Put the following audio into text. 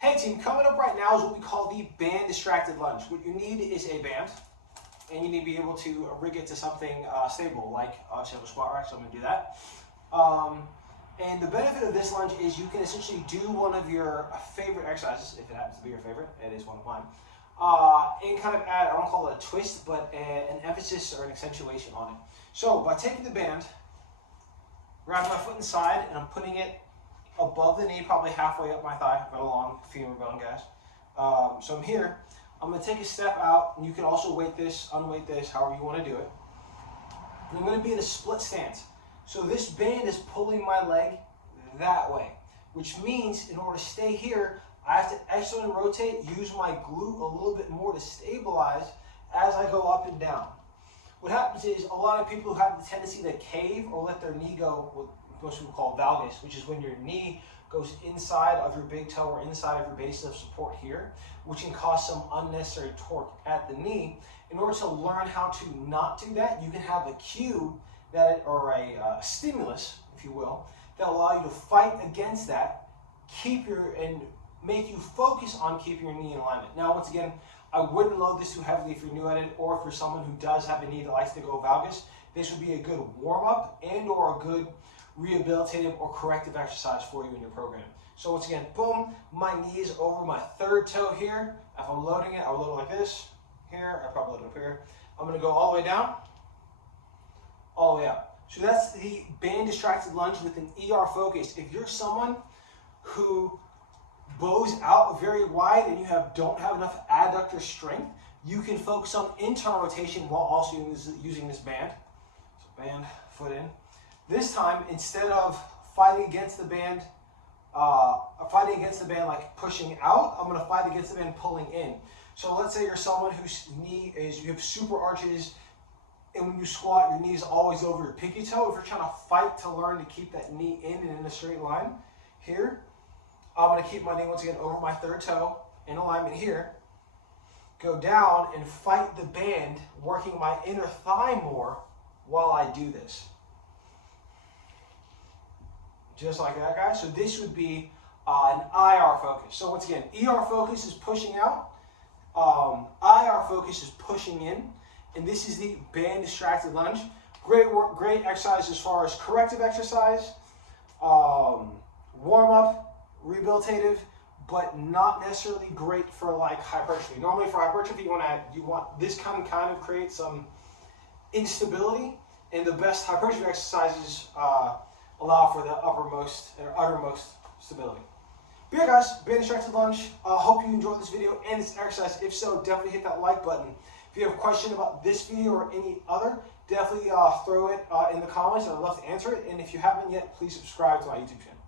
Hey team, coming up right now is what we call the band distracted lunge. What you need is a band, and you need to be able to rig it to something stable, like obviously I have a squat rack, so I'm going to do that. And the benefit of this lunge is you can essentially do one of your favorite exercises, if it happens to be your favorite, it is one of mine, and kind of add, I don't call it a twist, but an emphasis or an accentuation on it. So by taking the band, wrap my foot inside, and I'm putting it above the knee, probably halfway up my thigh, right along femur bone, guys. So I'm here. I'm going to take a step out, and you can also weight this, unweight this, however you want to do it. And I'm going to be in a split stance. So this band is pulling my leg that way, which means in order to stay here, I have to externally rotate, use my glute a little bit more to stabilize as I go up and down. What happens is a lot of people who have the tendency to cave or let their knee go, what most people call valgus, which is when your knee goes inside of your big toe or inside of your base of support here, which can cause some unnecessary torque at the knee. In order to learn how to not do that, you can have a cue that, or a stimulus, if you will, that allow you to fight against that, and make you focus on keeping your knee in alignment. Now, once again, I wouldn't load this too heavily if you're new at it, or if you're someone who does have a knee that likes to go valgus. This would be a good warm-up and or a good rehabilitative or corrective exercise for you in your program. So once again, boom, my knee is over my third toe here. If I'm loading it, I'll load it like this. Here, I probably load it up here. I'm gonna go all the way down, all the way up. So that's the band distracted lunge with an ER focus. If you're someone who bows out very wide and you don't have enough adductor strength, you can focus on internal rotation while also using this band. So band, foot in. This time, instead of fighting against the band like pushing out, I'm going to fight against the band pulling in. So let's say you're someone whose knee is, you have super arches, and when you squat, your knee is always over your pinky toe. If you're trying to fight to learn to keep that knee in and in a straight line, here, I'm going to keep my knee once again over my third toe in alignment here. Go down and fight the band, working my inner thigh more while I do this. Just like that, guys. So this would be an IR focus. So once again, ER focus is pushing out. IR focus is pushing in. And this is the band distracted lunge. Great work, great exercise as far as corrective exercise, warm up, rehabilitative, but not necessarily great for like hypertrophy. Normally for hypertrophy, you want this kind of create some instability, and the best hypertrophy exercises allow for the uppermost or uttermost stability. But yeah, guys, band distracted lunge. Hope you enjoyed this video and this exercise. If so, definitely hit that like button. If you have a question about this video or any other, definitely throw it in the comments, and I'd love to answer it. And if you haven't yet, please subscribe to my YouTube channel.